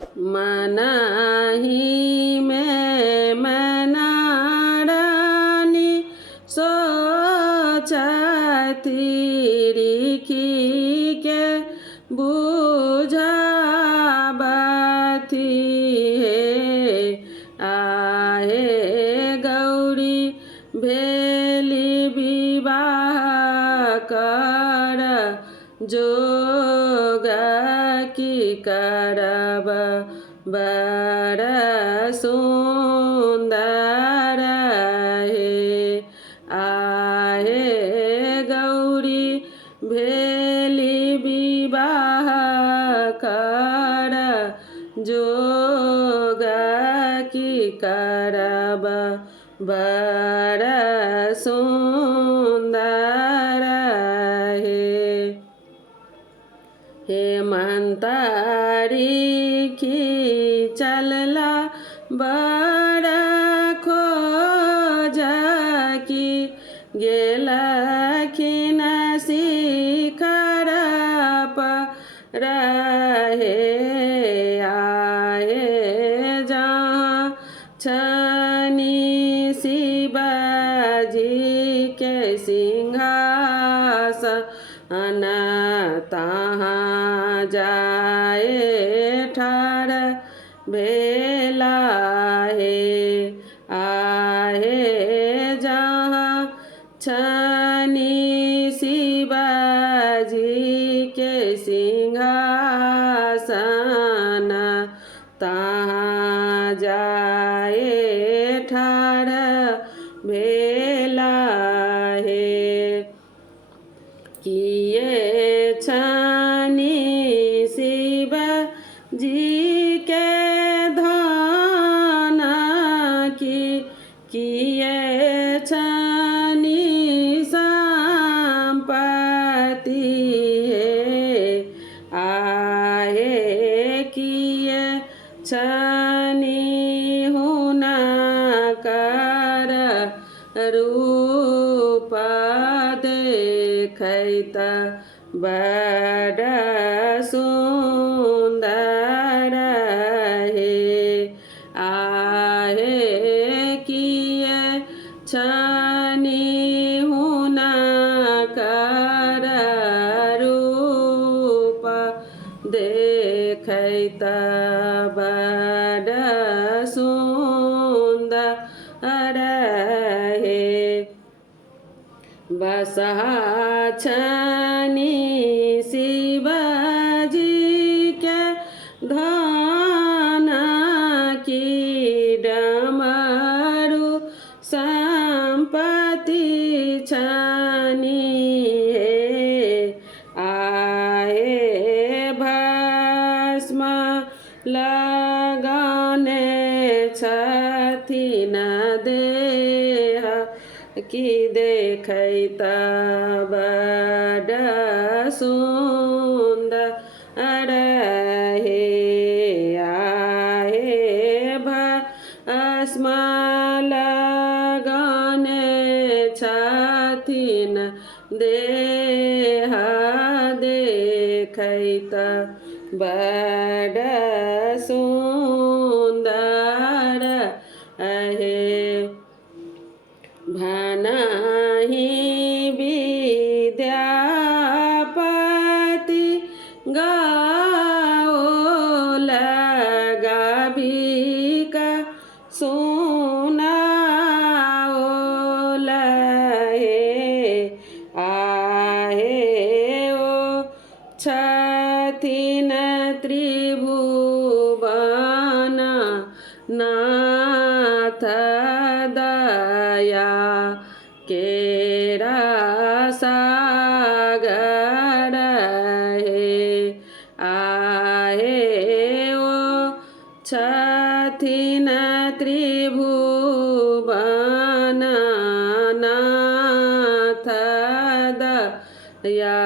मनाही में मैना रानी सोचती रिखी के बुझाबती है। आहे गौरी भेली विवाह कर जोग की करब बड़ सुंदर है। आहे गौरी भेली विवाह कर जोग की करब बड़ सुंदर है। हेमंतारी की चलला बड़ खोज की गेलखिन शिखर पर रहे। आए जहाँ छनी शिवजी के सिंहासन तहाँ जाए ठाड़ भेला है। आहे जहाँ छनी शिवजी के सिंहासन तहाँ जाए ठाड़ भेला है। किए छनी शिव जी के धन की किए छनी संपत्ति है। आहे किए छनी हुना कर रूप देखैत बड़ सुंदर है। आहे किए छनी हुना कर रूप देखैत बड़ सुंदर है। बसहा छनी शिवजी के धन की डमरू संपत्ति छनी है। आहे भस्म लगाने छथिन देह की देखैत बड़ सुंदर है। आहे भस्म लगाने छथिन देह देखैत बड़ सुंदर है। भनाही विद्यापति गाओ लगाभी का सुनाओ लहे। आहे ओ छथिन त्रिभुवन नाथ दया केरा सागर है। आहे ओ छथिन त्रिभुवन नाथ दया